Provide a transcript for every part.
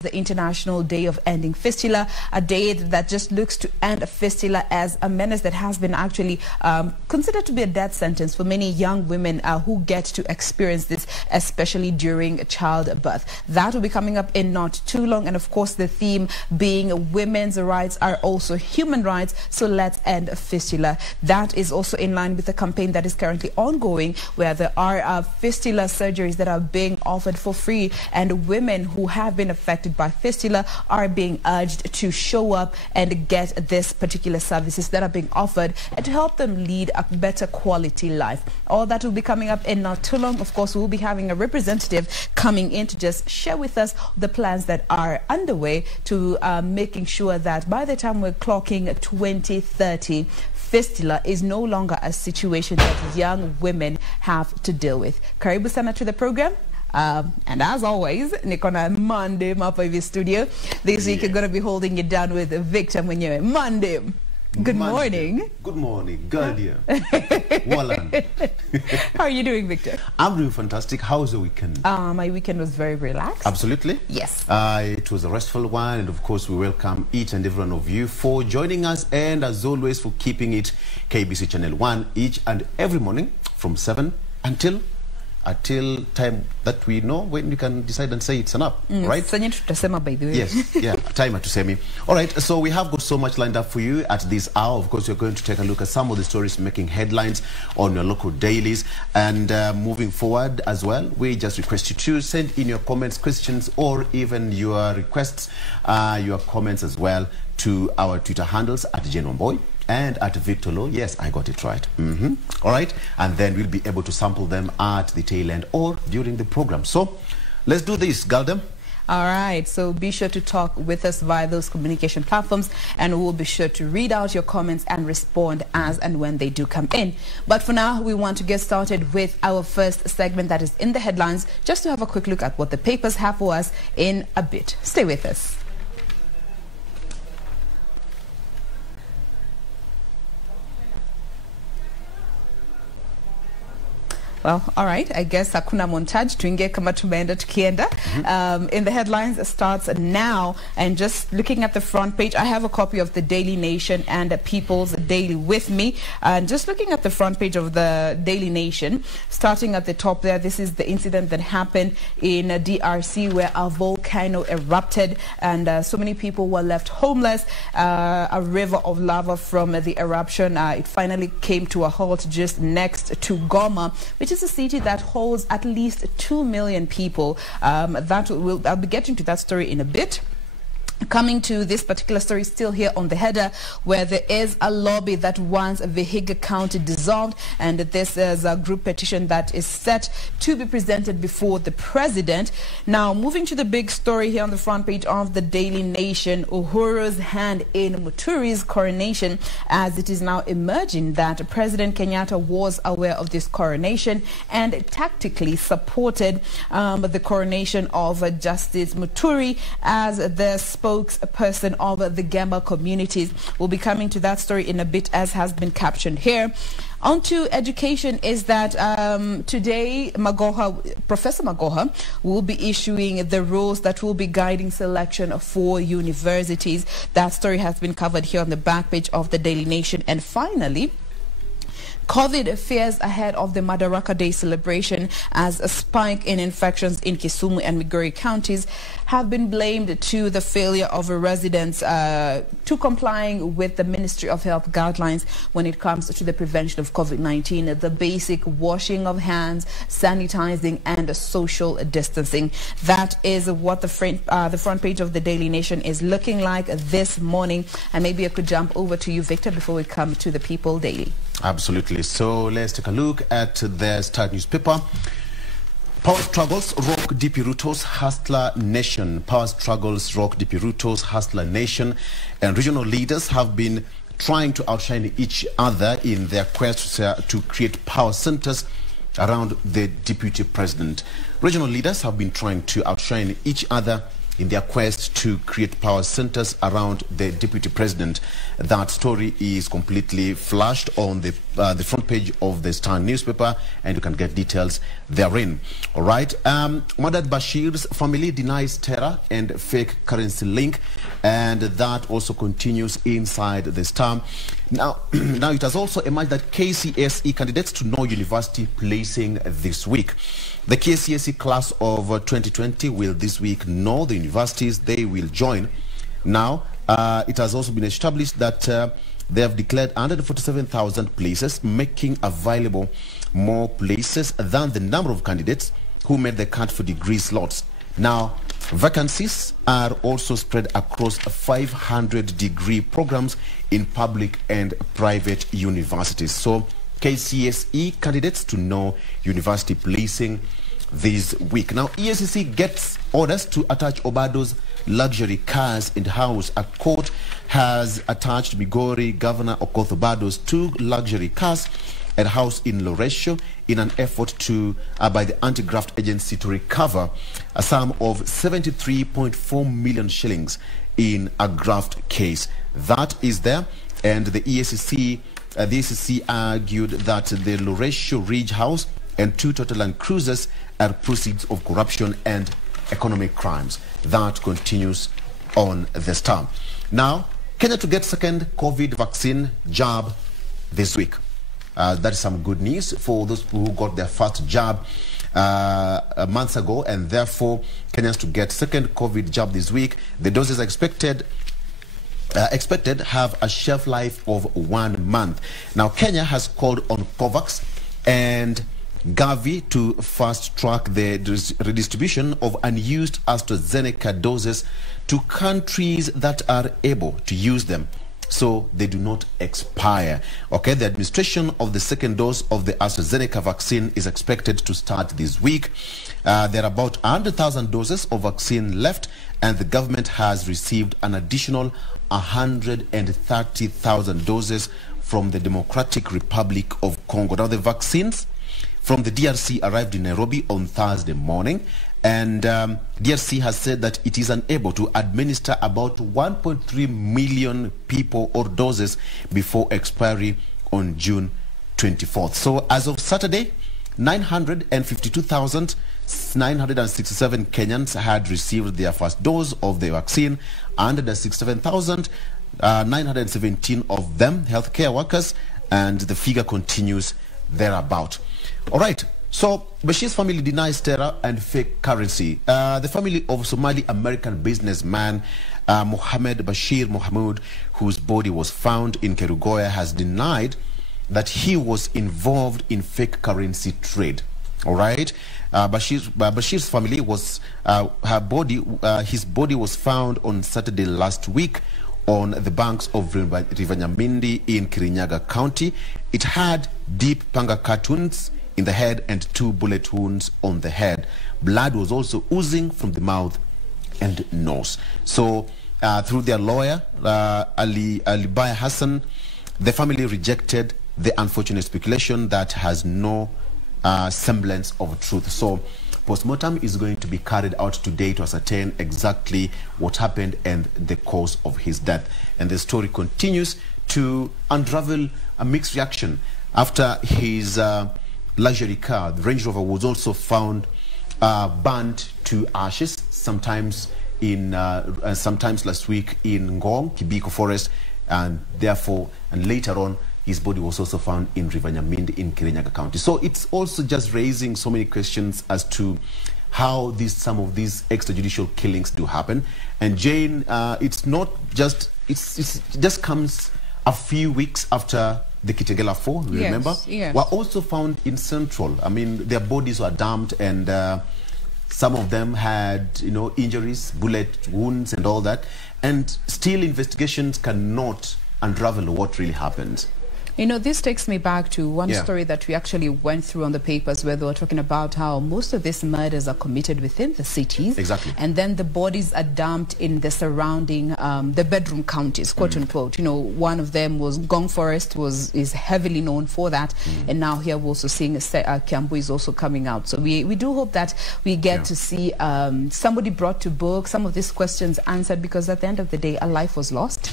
The International Day of Ending Fistula, a day that just looks to end a fistula as a menace that has been actually considered to be a death sentence for many young women who get to experience this, especially during childbirth. That will be coming up in not too long, and of course the theme being women's rights are also human rights, so let's end fistula. That is also in line with the campaign that is currently ongoing, where there are fistula surgeries that are being offered for free, and women who have been affected by fistula are being urged to show up and get this particular services that are being offered and to help them lead a better quality life. All that will be coming up in not too long. Of course, we'll be having a representative coming in to just share with us the plans that are underway to making sure that by the time we're clocking 2030, fistula is no longer a situation that young women have to deal with. Karibu sana to the program. And as always, Nikona Monday hapa hivi studio. This week you're going to be holding it down with Victor mwenyewe. Monday. Good morning. Good morning, Guardian. Wallan. How are you doing, Victor? I'm doing fantastic. How was the weekend? My weekend was very relaxed. Absolutely. Yes. It was a restful one, and of course we welcome each and every one of you for joining us, and as always for keeping it KBC Channel 1 each and every morning from 7 until time that we know when you can decide and say it's enough, right? By the way. Yes, yeah, time to say me. All right, so we have got so much lined up for you at this hour. Of course, you're going to take a look at some of the stories making headlines on your local dailies. And moving forward as well, we just request you to send in your comments, questions, or even your requests, your comments as well to our Twitter handles at Jain Wambui and at Victor Oloo. Yes, I got it right. All right, and then we'll be able to sample them at the tail end or during the program. So let's do this, Galdem. All right, so be sure to talk with us via those communication platforms, and we'll be sure to read out your comments and respond as and when they do come in. But for now, we want to get started with our first segment that is in the headlines, just to have a quick look at what the papers have for us in a bit. Stay with us. Well, all right, I guess hakuna montage, tuingie kama tumeenda tukienda. In the headlines starts now, and just looking at the front page, I have a copy of the Daily Nation and People's Daily with me, and just looking at the front page of the Daily Nation, starting at the top there, this is the incident that happened in DRC where a volcano erupted, and so many people were left homeless. A river of lava from the eruption, it finally came to a halt just next to Goma, which is a city that holds at least 2 million people. I'll be getting to that story in a bit. Coming to this particular story still here on the header, where there is a lobby that wants Vihiga County dissolved, and this is a group petition that is set to be presented before the president. Now, moving to the big story here on the front page of the Daily Nation, Uhuru's hand in Muturi's coronation, as it is now emerging that President Kenyatta was aware of this coronation and tactically supported the coronation of Justice Muturi as the spokesperson of the Gemba communities. We'll be coming to that story in a bit, as has been captioned here. On to education is that today Professor Magoha will be issuing the rules that will be guiding selection for universities. That story has been covered here on the back page of the Daily Nation. And finally, COVID fears ahead of the Madaraka Day celebration, as a spike in infections in Kisumu and Migori counties have been blamed to the failure of residents to complying with the Ministry of Health guidelines when it comes to the prevention of COVID-19, the basic washing of hands, sanitizing, and social distancing. That is what the front page of the Daily Nation is looking like this morning. And maybe I could jump over to you, Victor, before we come to the People Daily. Absolutely. So let's take a look at the Star newspaper. Power struggles rock DP Ruto's hustler nation. Power struggles rock DP Ruto's hustler nation, and regional leaders have been trying to outshine each other in their quest to create power centers around the deputy president. Regional leaders have been trying to outshine each other in their quest to create power centers around the deputy president. That story is completely flashed on the front page of the Star newspaper, and you can get details therein. All right. Madad Bashir's family denies terror and fake currency link, and that also continues inside the Star. Now it has also emerged that KCSE candidates to no university placing this week. The KCSE class of 2020 will this week know the universities they will join. Now, it has also been established that they have declared 147,000 places, making available more places than the number of candidates who made the cut for degree slots. Now, vacancies are also spread across 500 degree programs in public and private universities. So, KCSE candidates to know university placing this week. Now, EACC gets orders to attach Obado's luxury cars in the house. A court has attached Migori Governor Okoth Obado's 2 luxury cars at a house in Loresho in an effort to by the anti-graft agency to recover a sum of 73.4 million shillings in a graft case. That is there, and the EACC argued that the Loresho Ridge House and 2 Total Land Cruisers are proceeds of corruption and economic crimes. That continues on the Star. Now, Kenya to get second COVID vaccine jab this week. That is some good news for those who got their first jab months ago, and therefore Kenyans to get second COVID jab this week. The doses are expected have a shelf life of 1 month. Now, Kenya has called on COVAX and Gavi to fast-track the redistribution of unused Astrozenica doses to countries that are able to use them, so they do not expire. Okay, the administration of the second dose of the AstraZeneca vaccine is expected to start this week. There are about 100,000 doses of vaccine left, and the government has received an additional 130,000 doses from the Democratic Republic of Congo. Now, the vaccines from the DRC arrived in Nairobi on Thursday morning, and DRC has said that it is unable to administer about 1.3 million people or doses before expiry on June 24th. So as of Saturday, 952,967 Kenyans had received their first dose of the vaccine, 167,917 of them healthcare workers, and the figure continues thereabout. All right, so Bashir's family denies terror and fake currency. The family of Somali-American businessman Mohammed Bashir Mohamud, whose body was found in Kerugoya, has denied that he was involved in fake currency trade. All right, Bashir's family was his body was found on Saturday last week on the banks of River Nyamindi in Kirinyaga County. It had deep panga cut wounds in the head and 2 bullet wounds on the head. Blood was also oozing from the mouth and nose. So through their lawyer, Ali Baya Hassan, the family rejected the unfortunate speculation that has no semblance of truth. So postmortem is going to be carried out today to ascertain exactly what happened and the cause of his death. And the story continues to unravel a mixed reaction after his luxury car, the Range Rover, was also found burnt to ashes, sometimes last week in Ngong, Kibiko Forest, and later on his body was also found in River Nyamindi in Kirinyaga County. So it's also just raising so many questions as to how some of these extrajudicial killings do happen. And Jain, it just comes a few weeks after the Kitengela 4, remember? Yes. Were also found in Central. I mean, their bodies were dumped, and some of them had, injuries, bullet wounds and all that. And still investigations cannot unravel what really happened. You know, this takes me back to one story that we actually went through on the papers, where they were talking about how most of these murders are committed within the cities. Exactly. And then the bodies are dumped in the surrounding, the bedroom counties, quote unquote. You know, one of them was Gong Forest, is heavily known for that. And now here we're also seeing Kiambu is also coming out. So we do hope that we get to see somebody brought to book, some of these questions answered, because at the end of the day, a life was lost.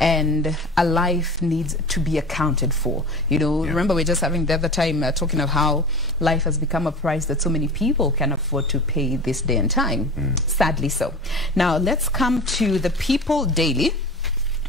And a life needs to be accounted for. You know, remember we're just having the other time talking of how life has become a price that so many people can afford to pay this day and time. Sadly so. Now let's come to the People Daily.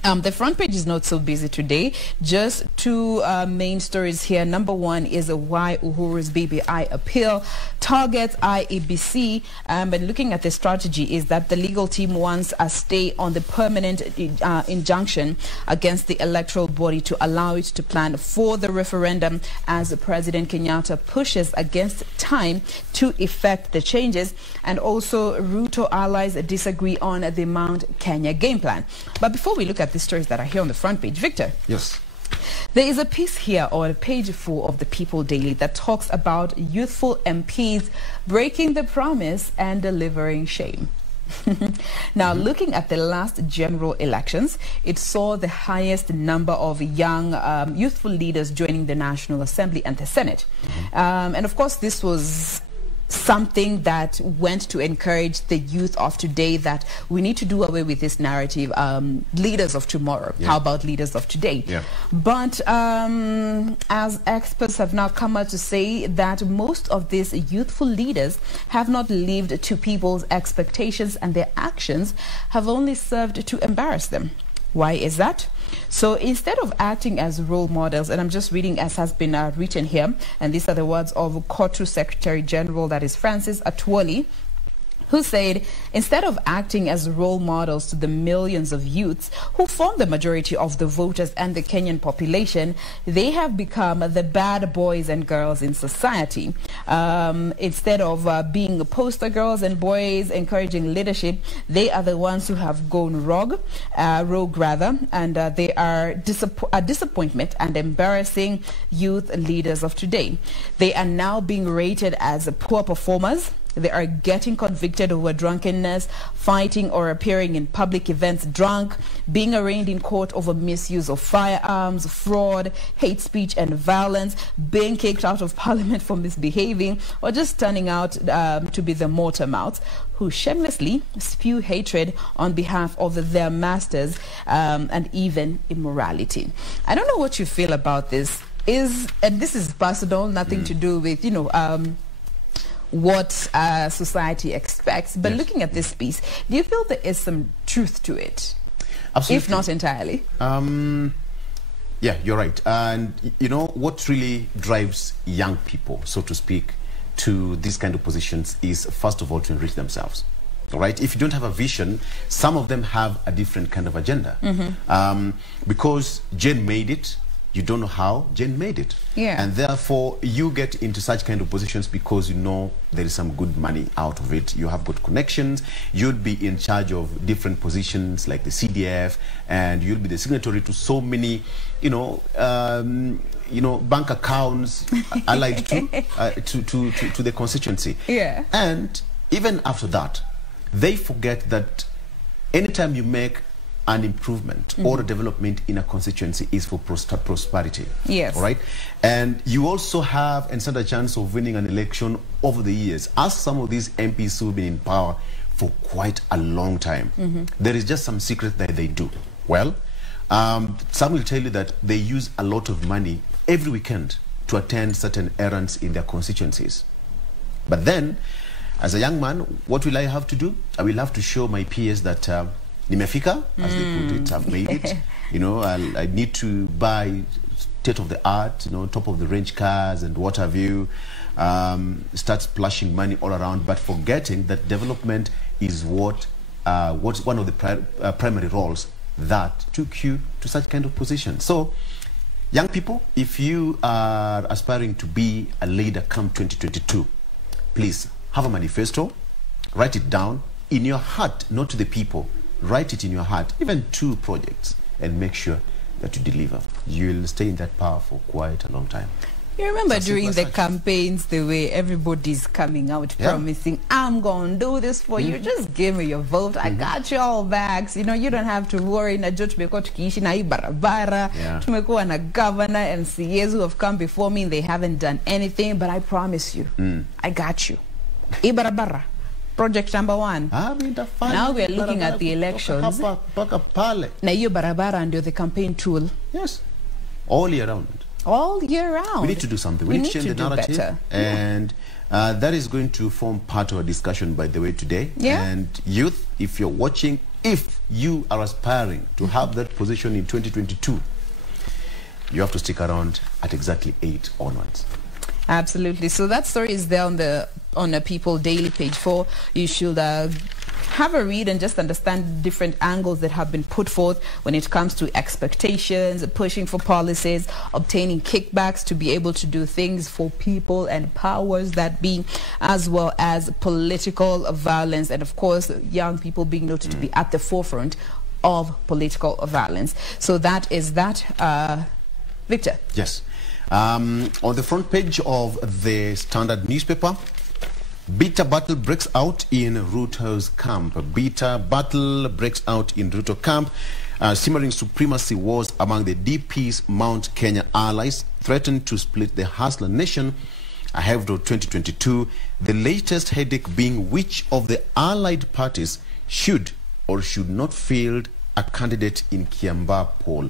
The front page is not so busy today. Just two main stories here. Number one is why Uhuru's BBI appeal targets IEBC. And looking at the strategy is that the legal team wants a stay on the permanent injunction against the electoral body to allow it to plan for the referendum as President Kenyatta pushes against time to effect the changes. And also Ruto allies disagree on the Mount Kenya game plan. But before we look at the stories that are here on the front page, Victor. Yes. There is a piece here on page 4 of the People Daily that talks about youthful MPs breaking the promise and delivering shame. Now, looking at the last general elections, it saw the highest number of young youthful leaders joining the National Assembly and the Senate. And of course, this was something that went to encourage the youth of today that we need to do away with this narrative, leaders of tomorrow. How about leaders of today? But as experts have now come out to say that most of these youthful leaders have not lived to people's expectations, and their actions have only served to embarrass them. Why is that? So instead of acting as role models, and I'm just reading as has been written here, and these are the words of KOTU Secretary General, that is Francis Atwoli, who said, instead of acting as role models to the millions of youths who form the majority of the voters and the Kenyan population, they have become the bad boys and girls in society. Instead of being poster girls and boys encouraging leadership, they are the ones who have gone rogue, and they are a disappointment and embarrassing youth leaders of today. They are now being rated as poor performers. They are getting convicted over drunkenness, fighting or appearing in public events drunk, being arraigned in court over misuse of firearms, fraud, hate speech and violence, being kicked out of parliament for misbehaving, or just turning out to be the mortar mouths who shamelessly spew hatred on behalf of their masters, and even immorality. I don't know what you feel about this. And this is personal, nothing to do with, you know, what society expects. But looking at this piece, do you feel there is some truth to it? Absolutely. If not entirely. Yeah, you're right. And you know what really drives young people, so to speak, to these kind of positions is, first of all, to enrich themselves. All right. If you don't have a vision, some of them have a different kind of agenda. Because Jain made it, you don't know how Jain made it. And therefore, you get into such kind of positions because you know there is some good money out of it. You have good connections. You'd be in charge of different positions like the CDF, and you'll be the signatory to so many, bank accounts allied to the constituency. And even after that, they forget that anytime you make an improvement or a development in a constituency is for prosperity. All right. And you also have and stand a chance of winning an election over the years. As some of these MPs who've been in power for quite a long time, there is just some secret that they do. Well, some will tell you that they use a lot of money every weekend to attend certain errands in their constituencies. But then, as a young man, what will I have to do? I will have to show my peers that nimefika, as they put it, I've made it. I need to buy state-of-the-art, top-of-the-range cars and what have you. Start splashing money all around, but forgetting that development is what's one of the primary roles that took you to such kind of position. So, young people, if you are aspiring to be a leader come 2022, please have a manifesto, write it down in your heart, not to the people. Write it in your heart, even 2 projects, and make sure that you deliver, you'll stay in that power for quite a long time. You remember during the campaigns, the way everybody's coming out promising, I'm going to do this for you. Just give me your vote. I got you all backs. You know, you don't have to worry. Na judge tumekuwa tukiishi na hii barabara. Tumekuwa na governor and CEs who have come before me and they haven't done anything. But I promise you, I got you. Hii barabara. Project number 1. Now we're looking at the elections. Na hiyo barabara ndio the campaign tool. Yes. All year round. All year round. We need to do something. We need to change the narrative. Better. And that is going to form part of our discussion, by the way, today. And youth, if you're watching, if you are aspiring to have that position in 2022, you have to stick around at exactly 8 onwards. Absolutely. So that story is there on the People Daily, page 4. You should have a read and just understand different angles that have been put forth when it comes to expectations, pushing for policies, obtaining kickbacks to be able to do things for people and powers that be, as well as political violence, and of course young people being noted to be at the forefront of political violence. So that is that. Victor? Yes. On the front page of the Standard newspaper, bitter battle breaks out in Ruto's camp. Bitter battle breaks out in Ruto camp. Simmering supremacy wars among the DP's Mount Kenya allies threaten to split the hustler nation ahead of 2022. The latest headache being which of the allied parties should or should not field a candidate in Kiambaa poll.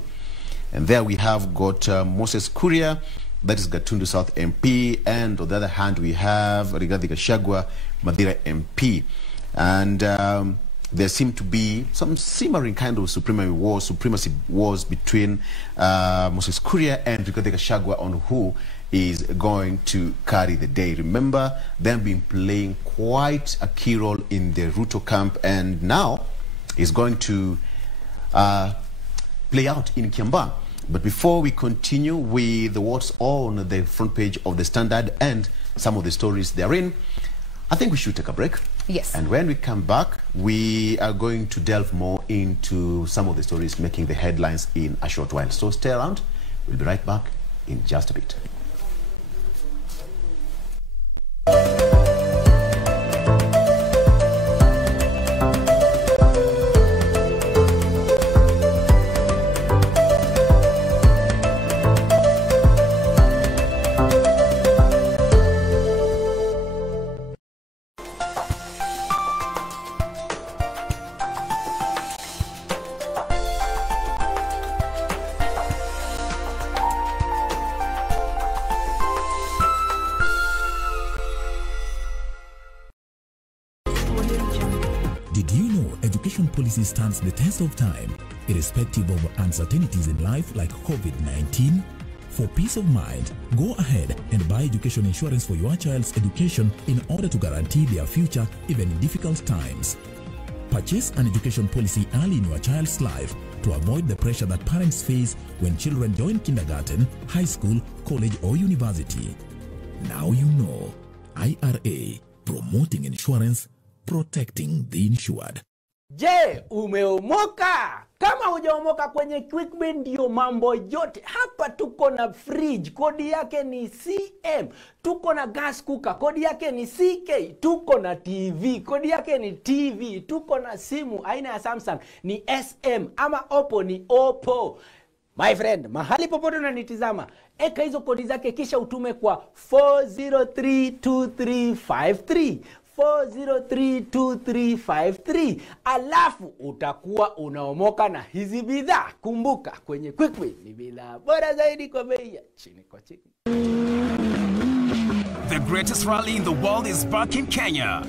And there we have got Moses Kuria, that is Gatundu South MP, and on the other hand we have Rigathi Gachagua, Mathira MP. And there seem to be some simmering kind of supremacy wars between Moses Kuria and Rigathi Gachagua on who is going to carry the day. Remember them been playing quite a key role in the Ruto camp, and now is going to play out in Kiambaa. But before we continue with what's on the front page of the Standard and some of the stories therein, I think we should take a break. Yes. And when we come back, we are going to delve more into some of the stories making the headlines in a short while. So stay around. We'll be right back in just a bit. Did you know education policy stands the test of time, irrespective of uncertainties in life like COVID-19? For peace of mind, go ahead and buy education insurance for your child's education in order to guarantee their future even in difficult times. Purchase an education policy early in your child's life to avoid the pressure that parents face when children join kindergarten, high school, college or university. Now you know. IRA, promoting insurance, protecting the insured. Je, umeomoka? Kama hujaomoka kwenye QuickBay ndio mambo yote. Hapa tuko na fridge, kodi yake ni CM. Tuko na gas cooker, kodi yake ni CK. Tuko na TV, kodi yake ni TV. Tuko na simu aina ya Samsung ni SM, ama Oppo ni Oppo. My friend, mahali popote unanitizama, eka hizo kodi zake kisha utume kwa 4032353. 4032353. Alafu utakuwa unaomoka na hizi bidhaa. Kumbuka kwenye QuickBay ni bidhaa bora zaidi kwa bei ya chini kwa chini. The greatest rally in the world is back in Kenya.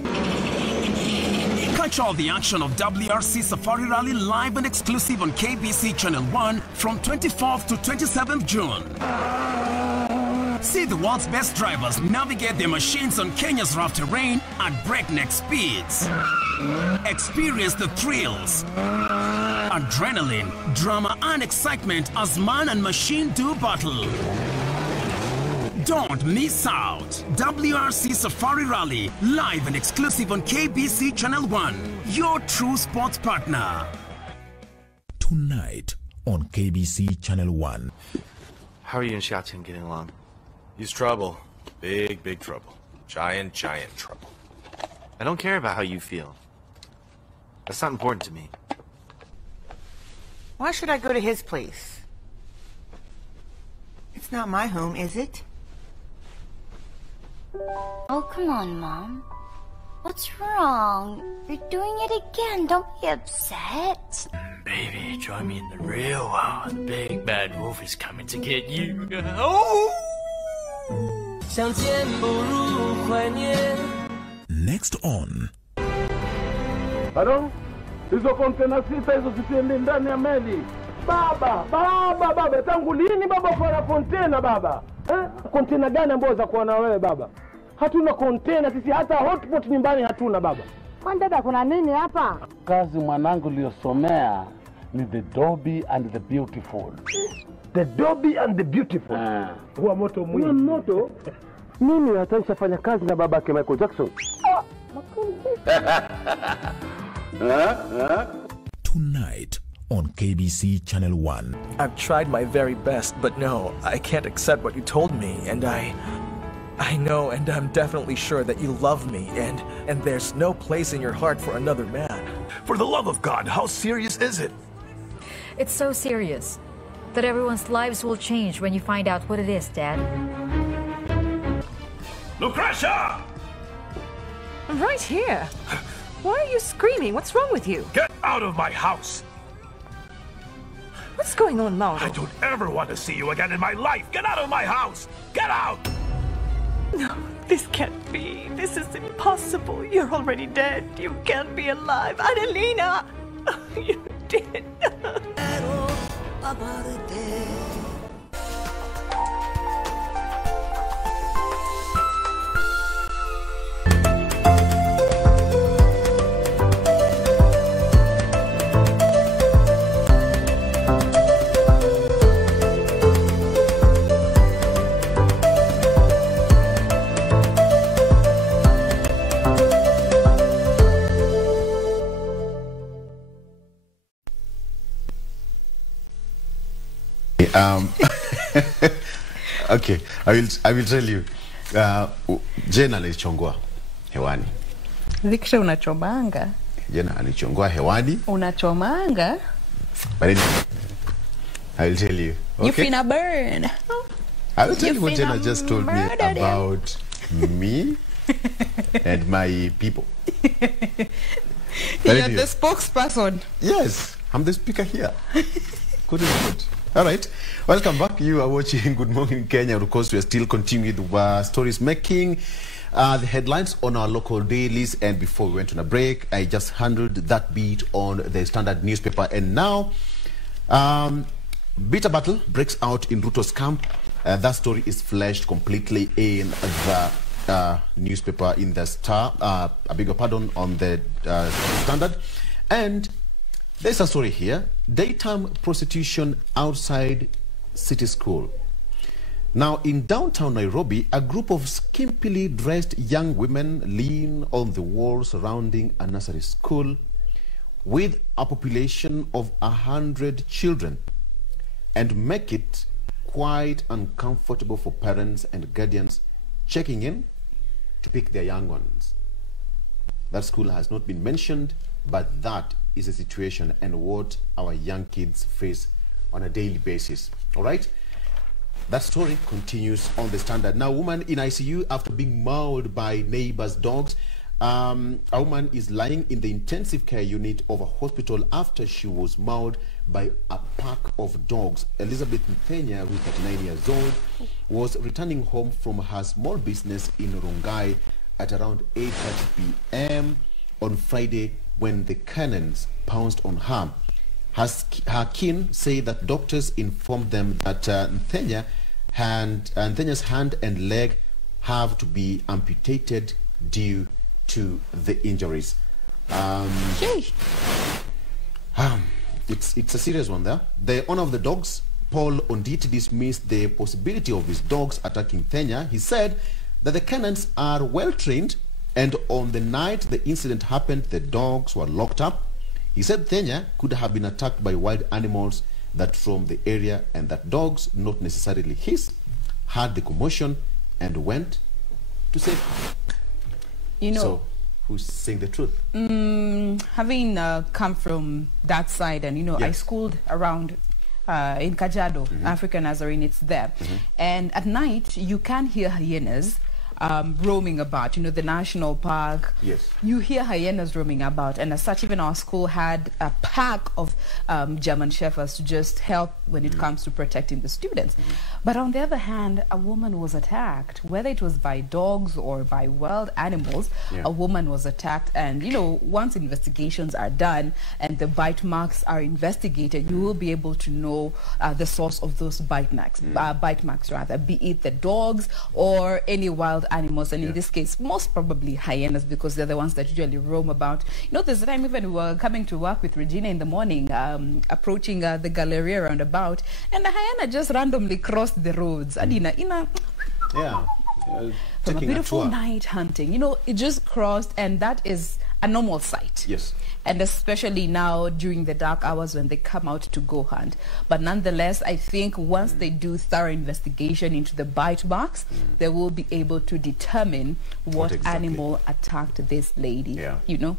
Catch all the action of WRC Safari Rally live and exclusive on KBC Channel 1 from 24th to 27th June. See the world's best drivers navigate their machines on Kenya's rough terrain at breakneck speeds. Experience the thrills, adrenaline, drama and excitement as man and machine do battle. Don't miss out. WRC Safari Rally, live and exclusive on KBC Channel 1, your true sports partner. Tonight, on KBC Channel 1. How are you and Xiaotian getting along? He's trouble. Big, big trouble. Giant, giant trouble. I don't care about how you feel. That's not important to me. Why should I go to his place? It's not my home, is it? Oh, come on, Mom. What's wrong? You're doing it again. Don't be upset. Baby, join me in the real world. The big bad wolf is coming to get you. Oh! Next on Pardon? Hizo kontena sita hizo zisiende ndani ya meli. Baba, tangu lini baba kwa kontena baba? Kontena gani ambazo za kuwa na wewe baba? Hatuna kontena sisi, hata hotpot nyumbani hatuna baba. Kwani dada kuna nini hapa? Kazi mwanangu liyosomea ni the Dobby and the Beautiful. The Dobby and the Beautiful. Huwa moto mwingi. Huwa moto? Mimi hatanisha fanya kazi na babake Michael Jackson. tonight on KBC Channel 1. I've tried my very best, but no, I can't accept what you told me, and I know, and I'm definitely sure that you love me, and there's no place in your heart for another man. For the love of God, how serious is it? It's so serious that everyone's lives will change when you find out what it is, Dad. Lucretia! I'm right here. Why are you screaming? What's wrong with you? Get out of my house! What's going on, Mauro? I don't ever want to see you again in my life! Get out of my house! Get out! No, this can't be. This is impossible. You're already dead. You can't be alive. Adelina! You did. Okay, I will tell you. Jain alichongwa hewani. Victor, unachomanga. Jain alichongwa hewani. Unachomanga. But anyway, I will tell you. Okay? You finna burn. I will tell you what Jain just told me about me and my people. You're the spokesperson. Yes, I'm the speaker here. Couldn't it? All right, welcome back. You are watching Good Morning Kenya. Of course, we are still continuing with stories making the headlines on our local dailies. And before we went on a break, I just handled that beat on the Standard newspaper. And now, bitter battle breaks out in Ruto's camp. That story is fleshed completely in the newspaper, in the Star. I beg your pardon, on the Standard. And there's a story here. Daytime prostitution outside city school. Now, in downtown Nairobi, a group of skimpily dressed young women lean on the wall surrounding a nursery school with a population of 100 children and make it quite uncomfortable for parents and guardians checking in to pick their young ones. That school has not been mentioned, but that is a situation and what our young kids face on a daily basis. All right, that story continues on the Standard. Now, a woman in ICU after being mauled by neighbors' dogs. A woman is lying in the intensive care unit of a hospital after she was mauled by a pack of dogs. Elizabeth Mthenya, who is 39 years old, was returning home from her small business in Rongai at around 8:30 p.m. on Friday when the cannons pounced on her. Her kin say that doctors informed them that Mthenya's hand and leg have to be amputated due to the injuries. It's a serious one there. The owner of the dogs, Paul Onditi, dismissed the possibility of his dogs attacking Mthenya. He said that the cannons are well trained, and on the night the incident happened, the dogs were locked up. He said Mthenya could have been attacked by wild animals that from the area and that dogs, not necessarily his, heard the commotion and went to save her. You know, so who's saying the truth? Having come from that side, and you know, I schooled around in Kajiado, African Nazarene, it's there. And at night, you can hear hyenas roaming about, you know, the national park. Yes. You hear hyenas roaming about, and as such, even our school had a pack of German shepherds to just help when it comes to protecting the students. But on the other hand, a woman was attacked, whether it was by dogs or by wild animals. A woman was attacked, and you know, once investigations are done and the bite marks are investigated, you will be able to know the source of those bite marks, rather, be it the dogs or any wild animals, and in this case most probably hyenas, because they're the ones that usually roam about. You know, there's a time even we were coming to work with Regina in the morning, approaching the Galleria roundabout, and the hyena just randomly crossed the roads. Adina, from a beautiful night hunting, you know, it just crossed, and that is a normal sight. Yes. And especially now during the dark hours when they come out to go hunt. But nonetheless, I think once they do thorough investigation into the bite marks, they will be able to determine what animal attacked this lady. You know?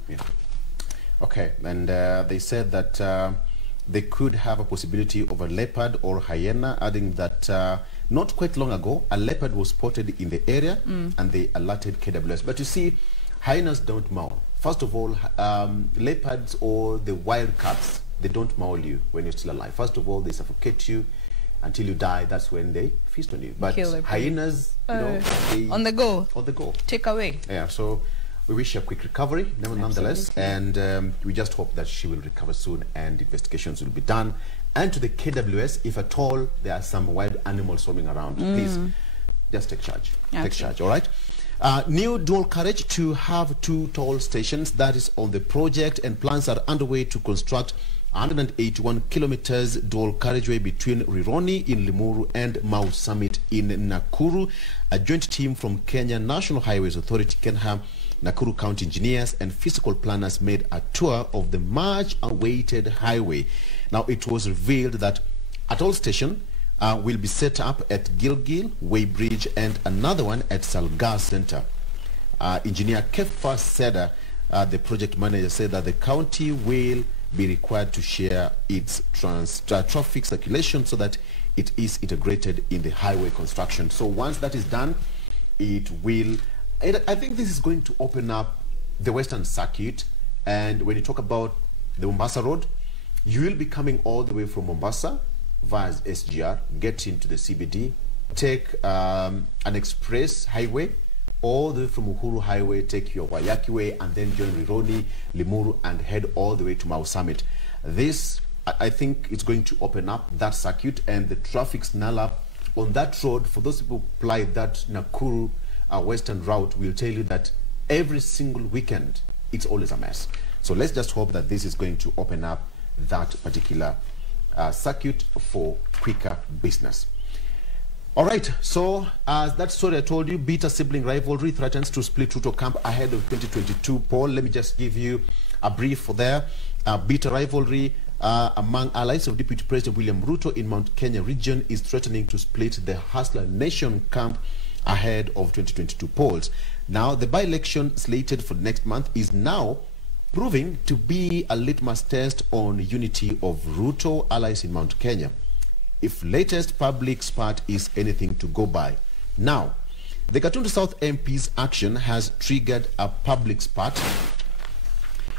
Okay, and they said that they could have a possibility of a leopard or hyena, adding that not quite long ago, a leopard was spotted in the area and they alerted KWS. But you see, hyenas don't maul. First of all, leopards or the wild cats, they don't maul you when you're still alive. First of all, they suffocate you until you die. That's when they feast on you. But hyenas, you know, they on the go. On the go. Take away. Yeah, so we wish her a quick recovery, nonetheless. And we just hope that she will recover soon and investigations will be done. And to the KWS, if at all there are some wild animals roaming around, please just take charge. Take charge, all right? New dual carriage to have 2 toll stations, that is on the project, and plans are underway to construct 181 kilometers dual carriageway between Rironi in Limuru and Mau Summit in Nakuru. A joint team from Kenya National Highways Authority, KENHA, Nakuru County engineers and physical planners made a tour of the much-awaited highway. Now, it was revealed that a toll station will be set up at Gilgil, Weybridge, and another one at Salgar Center. Engineer Kefa Seda, the project manager, said that the county will be required to share its traffic circulation so that it is integrated in the highway construction. So once that is done, it will, I think this is going to open up the Western Circuit. And when you talk about the Mombasa Road, you will be coming all the way from Mombasa via SGR, get into the CBD, take an express highway all the way from Uhuru Highway, take your Wayaki Way, and then join Rironi, Limuru, and head all the way to Mau Summit. This, I think, it's going to open up that circuit, and the traffic snarl up on that road. For those people who apply that Nakuru Western route, will tell you that every single weekend, it's always a mess. So let's just hope that this is going to open up that particular circuit for quicker business. All right, so that story I told you, bitter sibling rivalry threatens to split Ruto camp ahead of 2022 poll. Let me just give you a brief for there. Bitter rivalry among allies of Deputy President William Ruto in Mount Kenya region is threatening to split the Hustler Nation camp ahead of 2022 polls. Now, the by-election slated for next month is now proving to be a litmus test on unity of Ruto allies in Mount Kenya, if latest public spat is anything to go by. Now, the Gatundu South MP's action has triggered a public spat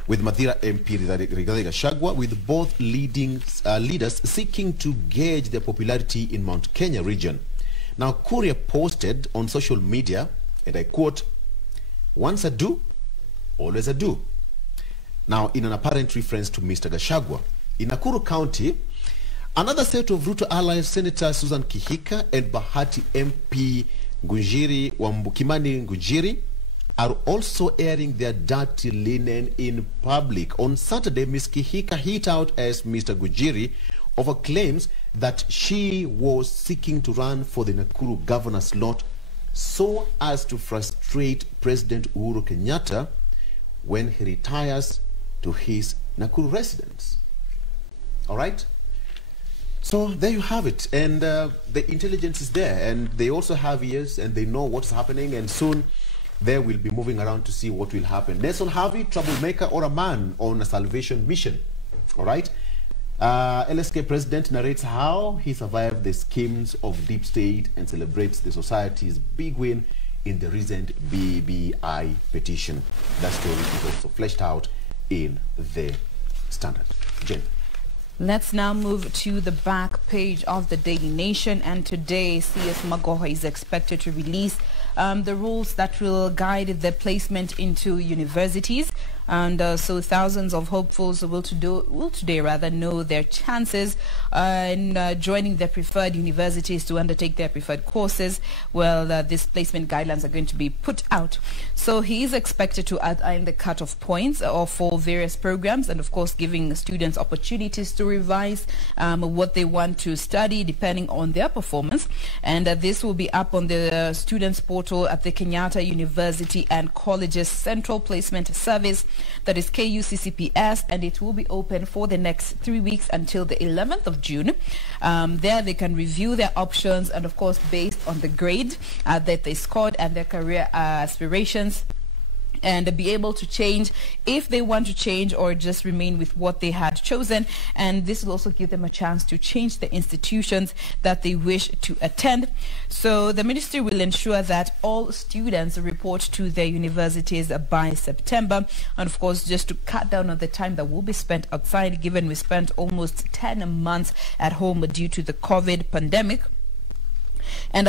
with Mathira MP Rigathi Gachagua, with both leaders seeking to gauge their popularity in Mount Kenya region. Now, Courier posted on social media, and I quote, "Once a do, always a do." Now, in an apparent reference to Mr. Gachagua. In Nakuru County, another set of Ruto allies, Senator Susan Kihika and Bahati MP Ngunjiri Wambukimani Ngunjiri, are also airing their dirty linen in public. On Saturday, Ms. Kihika hit out as Mr. Ngunjiri over claims that she was seeking to run for the Nakuru governor's slot so as to frustrate President Uhuru Kenyatta when he retires to his Nakuru residence. All right? So there you have it, and the intelligence is there, and they also have ears, and they know what's happening, and soon they will be moving around to see what will happen. Nelson Harvey, troublemaker or a man on a salvation mission? All right. LSK president narrates how he survived the schemes of deep state and celebrates the society's big win in the recent BBI petition. That story is also fleshed out in the Standard. Jain. Let's now move to the back page of the Daily Nation, and today CS Magoha is expected to release the rules that will guide the placement into universities. And so thousands of hopefuls will today know their chances in joining their preferred universities to undertake their preferred courses. Well, these placement guidelines are going to be put out. So he is expected to outline the cut-off points for various programs, and of course giving students opportunities to revise what they want to study depending on their performance. And this will be up on the students portal at the Kenyatta University and Colleges Central Placement Service, that is KUCCPS, and it will be open for the next 3 weeks until the 11th of June. There they can review their options, and of course based on the grade that they scored and their career aspirations, and be able to change if they want to change or just remain with what they had chosen. And this will also give them a chance to change the institutions that they wish to attend. So the ministry will ensure that all students report to their universities by September, and of course just to cut down on the time that will be spent outside, given we spent almost 10 months at home due to the COVID pandemic. And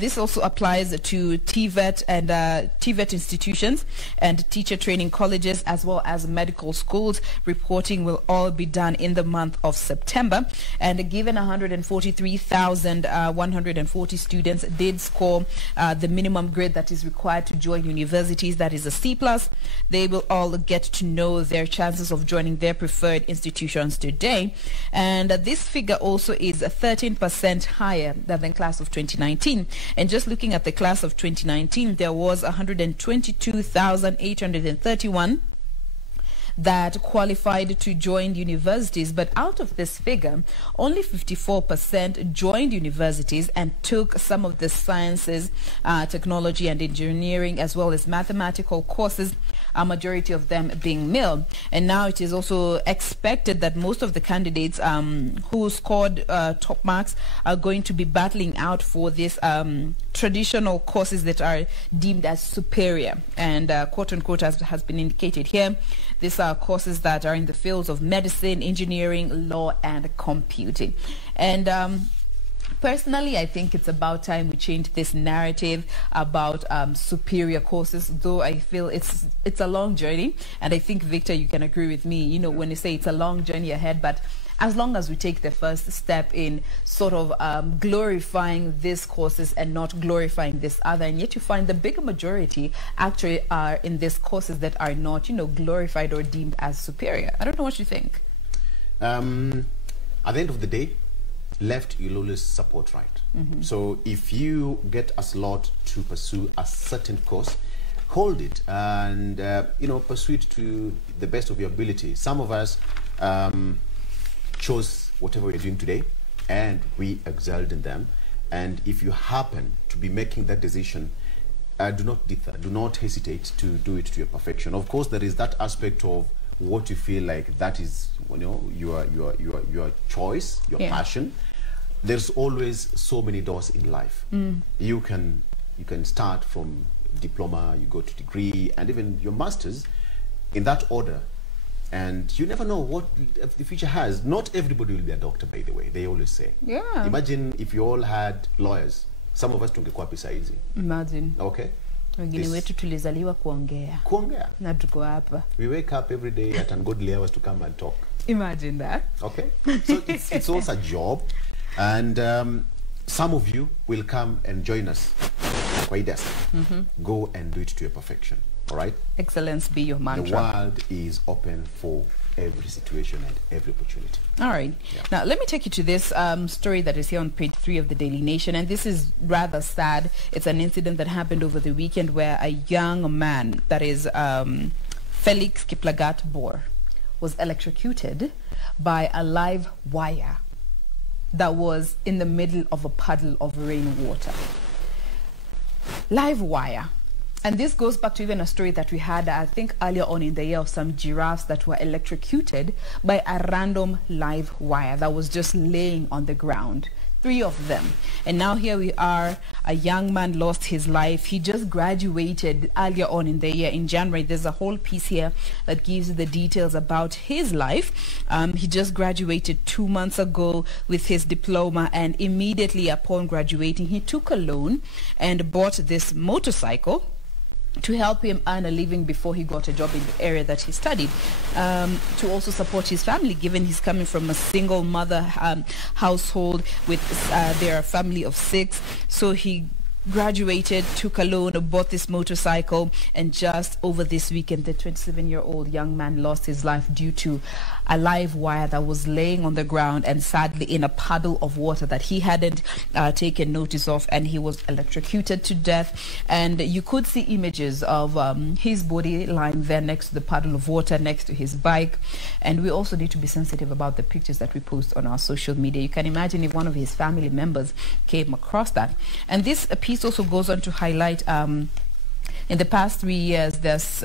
this also applies to TVET and TVET institutions and teacher training colleges, as well as medical schools. Reporting will all be done in the month of September. And given 143,140 students did score the minimum grade that is required to join universities, that is a C+, they will all get to know their chances of joining their preferred institutions today. And this figure also is 13% higher than the class of 2019. And just looking at the class of 2019, there was 122,831 that qualified to join universities, but out of this figure, only 54% joined universities and took some of the sciences, technology and engineering, as well as mathematical courses, a majority of them being male. And now it is also expected that most of the candidates who scored top marks are going to be battling out for these traditional courses that are deemed as superior, and quote unquote, as has been indicated here, these are courses that are in the fields of medicine, engineering, law and computing. And personally, I think it's about time we change this narrative about superior courses, though I feel it's a long journey. And I think, Victor, you can agree with me, you know, when you say it's a long journey ahead, but as long as we take the first step in sort of glorifying these courses and not glorifying this other, and yet you find the bigger majority actually are in these courses that are not, you know, glorified or deemed as superior. I don't know what you think. At the end of the day, left you'll always support right. So if you get a slot to pursue a certain course, hold it and you know, pursue it to the best of your ability. Some of us chose whatever we're doing today and we excelled in them, and if you happen to be making that decision, do not deter, do not hesitate to do it to your perfection. Of course, there is that aspect of what you feel like that is, you know, your choice, your passion. There's always so many doors in life. You can start from diploma, you go to degree, and even your masters, in that order. And you never know what the future has. Not everybody will be a doctor, by the way, they always say. Yeah. Imagine if you all had lawyers. Some of us tungekuwa pesa hizi. Imagine. Okay. Wengine wetu tulizaliwa kuongea. Kuongea. Na tuko hapa. We wake up every day at ungodly hours to come and talk. Imagine that. Okay. So it's also a job. And some of you will come and join us. Go and do it to your perfection. All right? Excellence be your mantra. The world is open for every situation and every opportunity. All right. Yeah. Now, let me take you to this story that is here on page 3 of the Daily Nation. And this is rather sad. It's an incident that happened over the weekend where a young man, that is Felix Kiplagat Bor, was electrocuted by a live wire. that was in the middle of a puddle of rainwater. Live wire. And this goes back to even a story that we had, I think, earlier on in the year, of some giraffes that were electrocuted by a random live wire that was just laying on the ground. 3 of them. And now here we are, a young man lost his life. He just graduated earlier on in the year, in January. There's a whole piece here that gives you the details about his life. He just graduated 2 months ago with his diploma, and immediately upon graduating, he took a loan and bought this motorcycle to help him earn a living before he got a job in the area that he studied, to also support his family, given he's coming from a single mother household with their family of 6. So he graduated, took a loan, bought this motorcycle, and just over this weekend, the 27-year-old young man lost his life due to a live wire that was laying on the ground, and sadly in a puddle of water that he hadn't taken notice of, and he was electrocuted to death. And you could see images of his body lying there next to the puddle of water, next to his bike. And we also need to be sensitive about the pictures that we post on our social media. You can imagine if one of his family members came across that. And this piece also goes on to highlight in the past 3 years, there's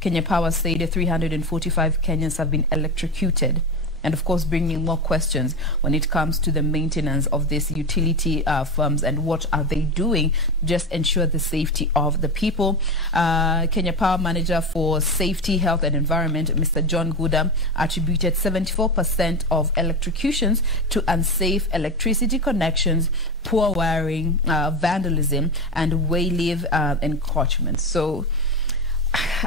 Kenya Power stated 345 Kenyans have been electrocuted, and of course bringing more questions when it comes to the maintenance of these utility firms and what are they doing to just ensure the safety of the people. Kenya Power Manager for Safety, Health and Environment, Mr. John Guda, attributed 74% of electrocutions to unsafe electricity connections, poor wiring, vandalism, and wayleave encroachment. So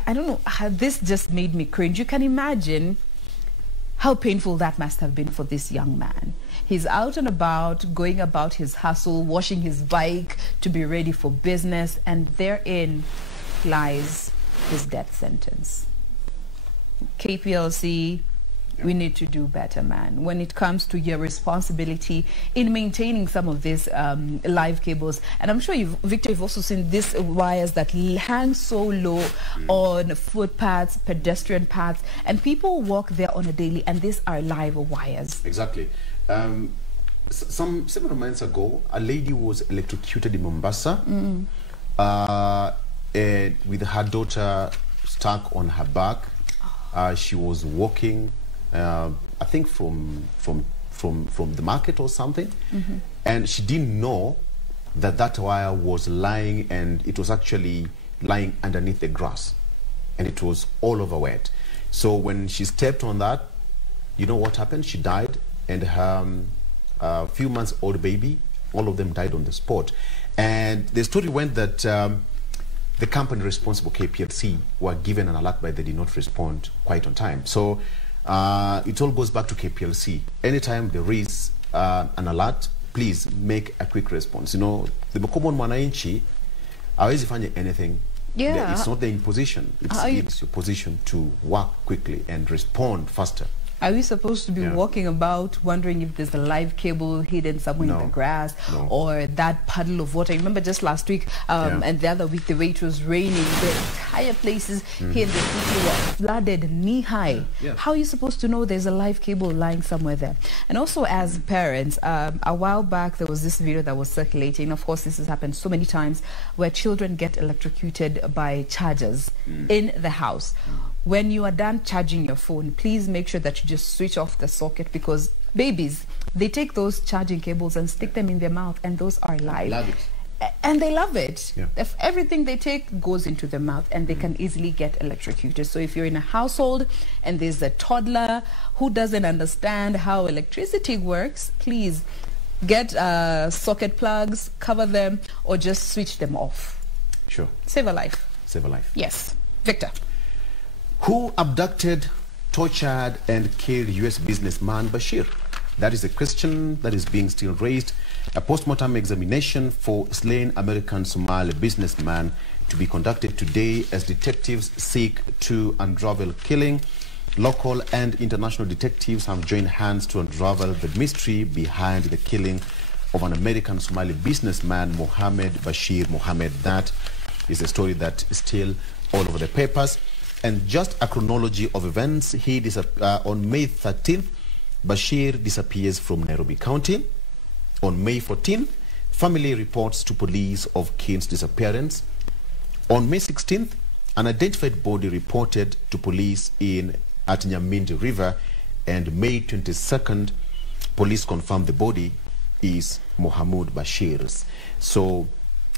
I don't know, this just made me cringe. You can imagine how painful that must have been for this young man. He's out and about, going about his hustle, washing his bike to be ready for business, and therein lies his death sentence. KPLC, we need to do better, man, when it comes to your responsibility in maintaining some of these live cables. And I'm sure Victor, you've also seen these wires that hang so low on footpaths, pedestrian paths, and people walk there on a daily, and these are live wires. Exactly. Several months ago, a lady was electrocuted in Mombasa, and with her daughter stuck on her back. She was walking, I think from the market or something, and she didn't know that that wire was lying, and it was actually lying underneath the grass, and it was all over wet. So when she stepped on that, you know what happened? She died, and her few months old baby, all of them died on the spot. And the story went that the company responsible, KPLC, were given an alert, but they did not respond quite on time. So it all goes back to KPLC. Anytime there is an alert, please make a quick response. You know, the common mwananchi hawezi fanya anything. Yeah. It's not the imposition. It's your position to work quickly and respond faster. Are we supposed to be walking about wondering if there's a live cable hidden somewhere in the grass or that puddle of water? I remember just last week and the other week, the way it was raining, the entire places here in the city were flooded knee-high. How are you supposed to know there's a live cable lying somewhere there? And also as parents, a while back there was this video that was circulating. Of course, this has happened so many times where children get electrocuted by chargers in the house. When you are done charging your phone, please make sure that you just switch off the socket, because babies, they take those charging cables and stick them in their mouth, and those are live. Love it. And they love it. If everything they take goes into their mouth, and they can easily get electrocuted. So if you're in a household and there's a toddler who doesn't understand how electricity works, please get socket plugs, cover them, or just switch them off. Sure. Save a life. Save a life. Yes. Victor. Who abducted, tortured, and killed U.S. businessman Bashir? That is a question that is being still raised. A post-mortem examination for slain American Somali businessman to be conducted today as detectives seek to unravel killing. Local and international detectives have joined hands to unravel the mystery behind the killing of an American Somali businessman, Mohammed Bashir Mohammed. That is a story that is still all over the papers. And just a chronology of events, on May 13th, Bashir disappears from Nairobi County. On May 14, family reports to police of Kane's disappearance. On May 16th, an identified body reported to police at Nyamindi River, and May 22nd, police confirmed the body is Mohamud Bashir's. So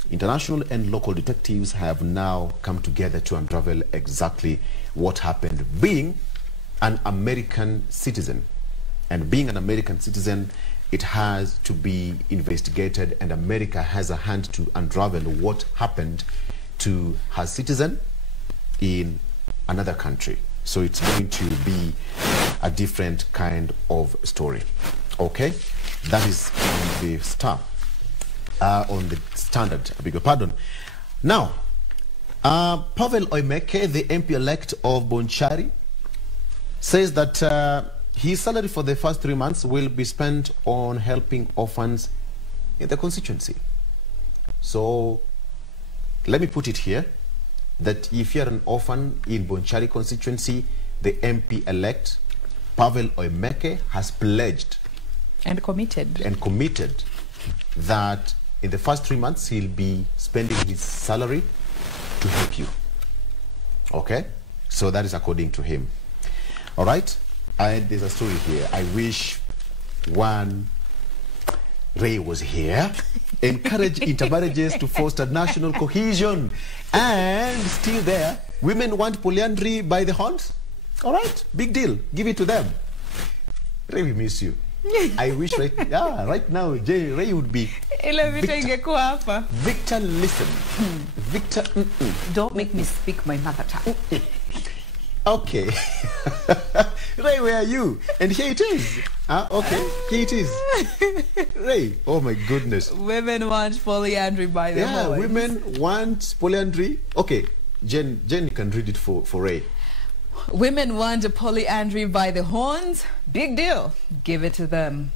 international and local detectives have now come together to unravel exactly what happened. Being an American citizen, and being an American citizen, it has to be investigated, and America has a hand to unravel what happened to her citizen in another country. So it's going to be a different kind of story. Okay, that is on the on the Standard, I beg your pardon. Now, Pavel Oimeke, the MP-elect of Bonchari, says that his salary for the first 3 months will be spent on helping orphans in the constituency. So, let me put it here, that if you're an orphan in Bonchari constituency, the MP-elect, Pavel Oimeke, has pledged and committed that in the first 3 months he'll be spending his salary to help you. Okay? So that is according to him. All right? There's a story here. I wish Ray was here. Encourage intermarriages to foster national cohesion. And still there, women want polyandry by the horns. All right? Big deal. Give it to them. Ray, we miss you. I wish right now Ray would be Victor, listen. Victor, don't make me speak my mother tongue. Okay. Ray, where are you? And here it is. Okay, here it is. Ray, oh my goodness. Women want polyandry by the horns. Women want polyandry. Okay, Jen, you can read it for Ray. Women want a polyandry by the horns. Big deal. Give it to them.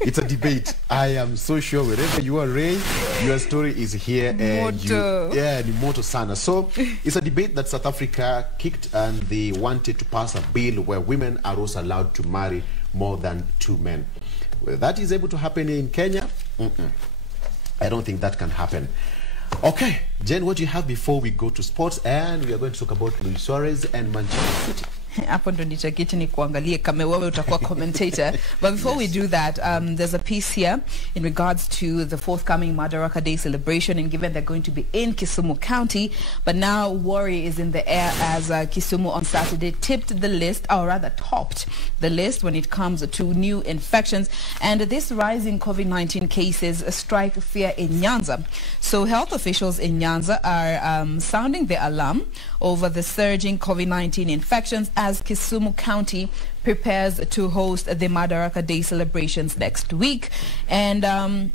It's a debate. I am so sure wherever you are, Ray, your story is here. And Moto Sana. So it's a debate that South Africa kicked, and they wanted to pass a bill where women are also allowed to marry more than 2 men. Whether that is able to happen in Kenya, I don't think that can happen. Okay, Jen, what do you have before we go to sports? And we are going to talk about Luis Suarez and Manchester City. Hapo ndo nitaketi ni kuangalie kama wewe utakuwa commentator. But before we do that, there's a piece here in regards to the forthcoming Madaraka Day celebration, and given they're going to be in Kisumu County, but now worry is in the air as Kisumu on Saturday tipped the list, or rather topped the list when it comes to new infections, and this rising COVID-19 cases strike fear in Nyanza. So health officials in Nyanza are sounding the alarm over the surging COVID-19 infections as Kisumu County prepares to host the Madaraka Day celebrations next week. And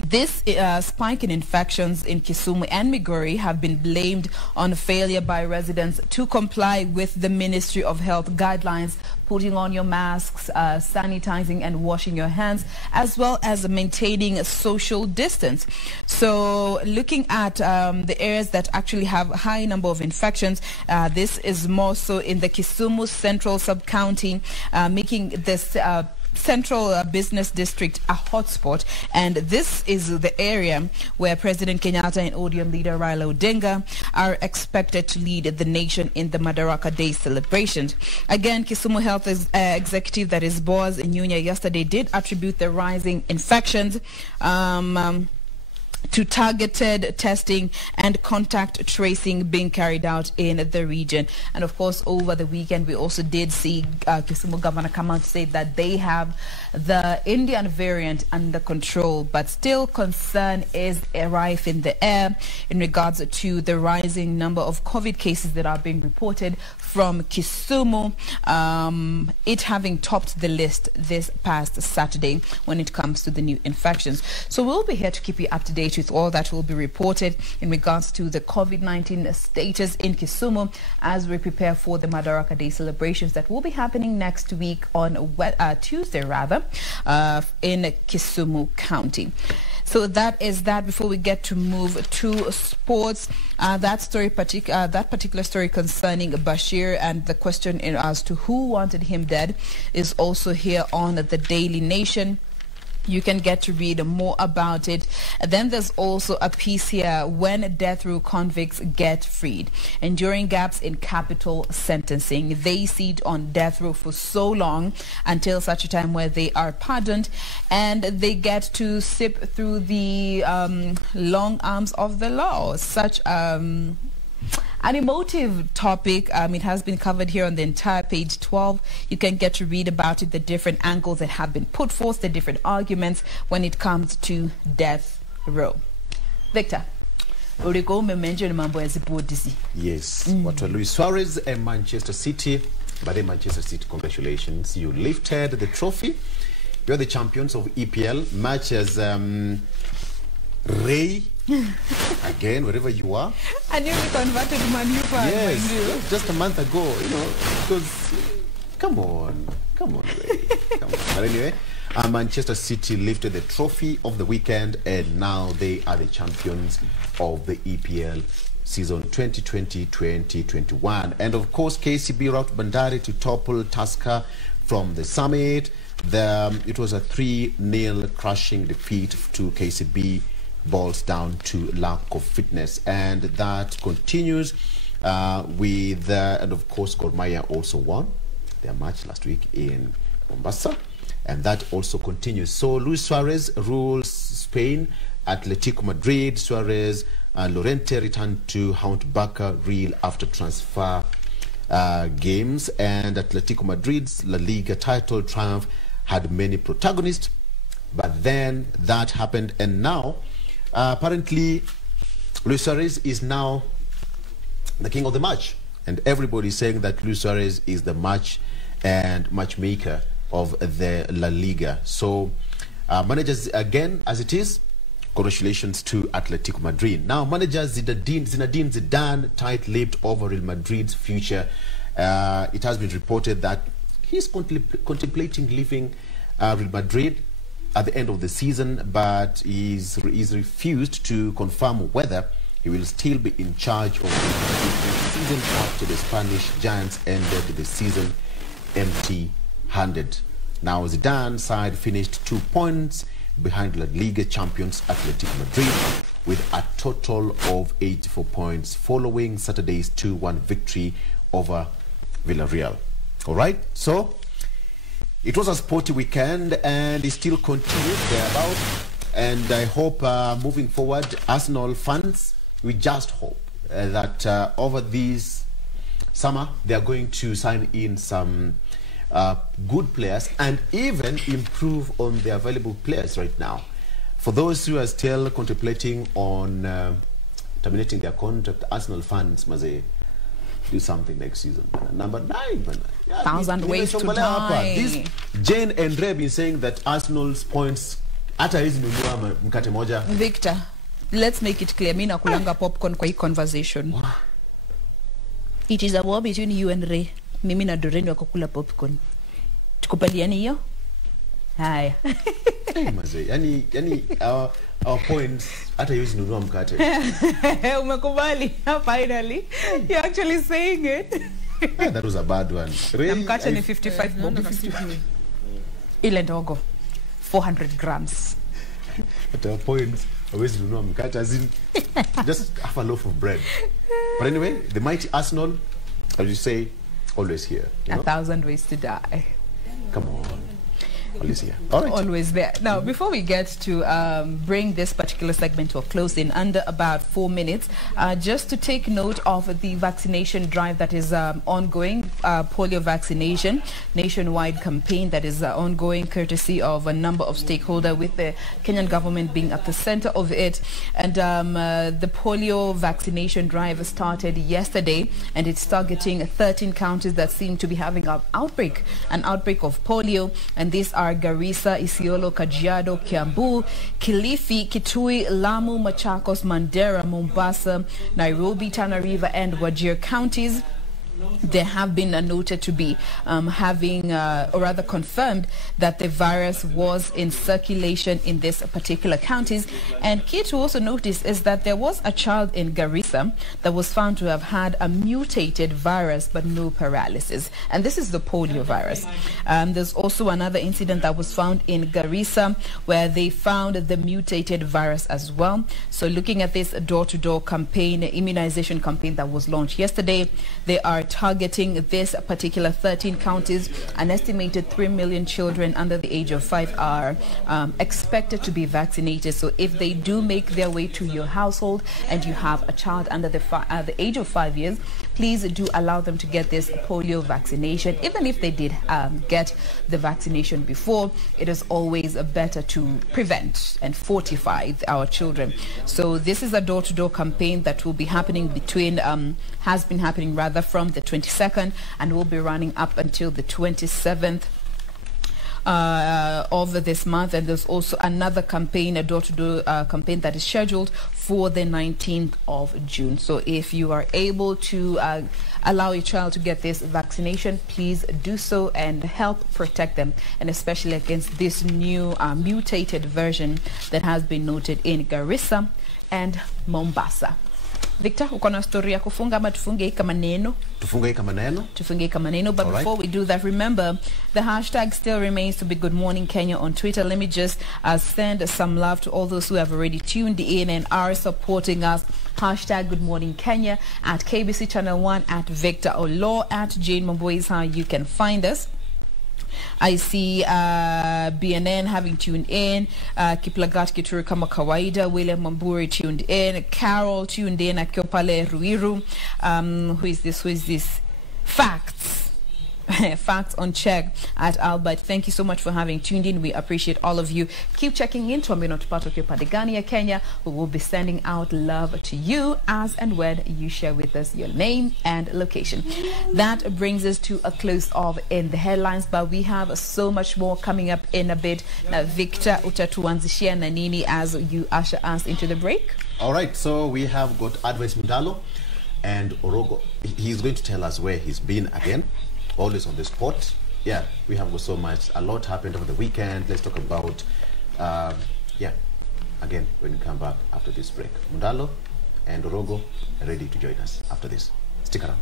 this spike in infections in Kisumu and Migori have been blamed on failure by residents to comply with the Ministry of Health guidelines, putting on your masks, sanitizing and washing your hands, as well as maintaining a social distance. So looking at the areas that actually have a high number of infections, this is more so in the Kisumu Central Sub-County, making this Central Business District a hotspot, and this is the area where President Kenyatta and ODM leader Raila Odinga are expected to lead the nation in the Madaraka Day celebrations. Again, Kisumu Health Executive, that is Boaz Inyunya, yesterday did attribute the rising infections to targeted testing and contact tracing being carried out in the region. And of course, over the weekend, we also did see Kisumu Governor come out to say that they have the Indian variant under control, but still concern is rife in the air in regards to the rising number of COVID cases that are being reported from Kisumu, it having topped the list this past Saturday when it comes to the new infections. So we'll be here to keep you up to date with all that will be reported in regards to the COVID-19 status in Kisumu as we prepare for the Madaraka Day celebrations that will be happening next week on Tuesday, in Kisumu County. So that is that. Before we get to move to sports, that particular story concerning Bashir and the question as to who wanted him dead is also here on the Daily Nation. You can get to read more about it. And then there's also a piece here, when death row convicts get freed. Enduring gaps in capital sentencing. They sit on death row for so long until such a time where they are pardoned and they get to sip through the long arms of the law. Such an emotive topic. It has been covered here on the entire page 12. You can get to read about it, the different angles that have been put forth, the different arguments when it comes to death row. Victor, Yes. What were Luis Suarez and Manchester City? But in Manchester City, congratulations. You lifted the trophy. You're the champions of EPL. Match as Ray. Again, wherever you are. And you converted Man U fan. Yes, just a month ago, because come on, Ray. Come on. But anyway, Manchester City lifted the trophy of the weekend, and now they are the champions of the EPL season 2020-2021. And of course, KCB route Bandari to topple Tusker from the summit. It was a 3-0 crushing defeat to KCB. Balls down to lack of fitness, and that continues with and of course Gor Mahia also won their match last week in Mombasa, and that also continues. So Luis Suarez rules Spain. Atletico Madrid, Suarez and Llorente returned to haunt Barca Real after transfer games, and Atletico Madrid's La Liga title triumph had many protagonists, but then that happened, and now apparently, Luis Suarez is now the king of the match, and everybody is saying that Luis Suarez is the match and matchmaker of the La Liga. So, managers again, as it is, congratulations to Atletico Madrid. Now, manager Zinedine Zidane tight-lipped over Real Madrid's future. It has been reported that he's contemplating leaving Real Madrid at the end of the season, but he's refused to confirm whether he will still be in charge of the season after the Spanish Giants ended the season empty-handed. Now, Zidane's side finished 2 points behind La Liga champions Atletico Madrid with a total of 84 points following Saturday's 2-1 victory over Villarreal. All right, so it was a sporty weekend, and it still continues thereabout. And I hope moving forward, Arsenal fans, we just hope that over this summer, they are going to sign in some good players and even improve on the available players right now. For those who are still contemplating on terminating their contract, Arsenal fans must do something next season. Number 9, man. 1,000 ways to die. This Jain and Ray been saying that Arsenal's points hata hizi nunua mkate moja. Victor, let's make it clear. Mimi nakulanga popcorn kwa hii conversation. Wow. It is a war between you and Ray. Mimi na Doreen wako kula popcorn. Tukubaliane hiyo? Haya. Hey, mazee. Yani our points hata hizi nunua mkate. Umekubali finally. You're actually saying it. Yeah, that was a bad one. Na mkate ni 55 bob. Ile ndogo 400 grams. At our points always nunua mkate, as in just have a loaf of bread. But anyway, the mighty Arsenal, as you say, always here. 1,000 ways to die. Come on. Always here. All right. Always there. Now, before we get to bring this particular segment to a close in under about 4 minutes, just to take note of the vaccination drive that is ongoing, polio vaccination, nationwide campaign that is ongoing, courtesy of a number of stakeholders, with the Kenyan government being at the center of it. And the polio vaccination drive started yesterday, and it's targeting 13 counties that seem to be having an outbreak of polio, and these are Garissa, Isiolo, Kajiado, Kiambu, Kilifi, Kitui, Lamu, Machakos, Mandera, Mombasa, Nairobi, Tana River and Wajir counties. They have been noted to be having, or rather confirmed, that the virus was in circulation in these particular counties. And key to also notice is that there was a child in Garissa that was found to have had a mutated virus but no paralysis. And this is the polio virus. There's also another incident that was found in Garissa where they found the mutated virus as well. So looking at this door-to-door campaign, immunization campaign that was launched yesterday, they are targeting this particular 13 counties. An estimated 3 million children under the age of 5 are expected to be vaccinated. So if they do make their way to your household and you have a child under the age of 5 years, please do allow them to get this polio vaccination. Even if they did get the vaccination before, it is always better to prevent and fortify our children. So this is a door-to-door campaign that will be happening between, has been happening rather from the 22nd and will be running up until the 27th of this month. And there's also another campaign, a door-to-door campaign that is scheduled for the 19th of June. So if you are able to allow your child to get this vaccination, please do so and help protect them, and especially against this new mutated version that has been noted in Garissa and Mombasa. Victor, uko na story ya kufunga ama tufunge kama neno? Tufunge kama neno? Tufunge kama neno. But before we do that, remember the hashtag still remains to be Good Morning Kenya on Twitter. Let me just send some love to all those who have already tuned in and are supporting us. Hashtag Good Morning Kenya, at KBC Channel 1, at Victor Oloo, at Jain Wambui is how you can find us. I see BNN having tuned in, Kiplagat Kituru kama kawaida, William Mamburi tuned in, Carol tuned in, Akiopale Ruiru, who is this? Facts. Facts on check at Albert. Thank you so much for having tuned in. We appreciate all of you. Keep checking in. Tuambie unatupata ukiwa pande gani ya Kenya. We will be sending out love to you as and when you share with us your name and location. That brings us to a close of In the Headlines, but we have so much more coming up in a bit. Now, Victor, utatuanzishia na nini as you usher us into the break? All right, so we have got Advice Mudalo and Orogo. He's going to tell us where he's been again. Always on the spot. Yeah, we have got so much. A lot happened over the weekend. Let's talk about, yeah, again, when we come back after this break. Mudalo and Orogo are ready to join us after this. Stick around.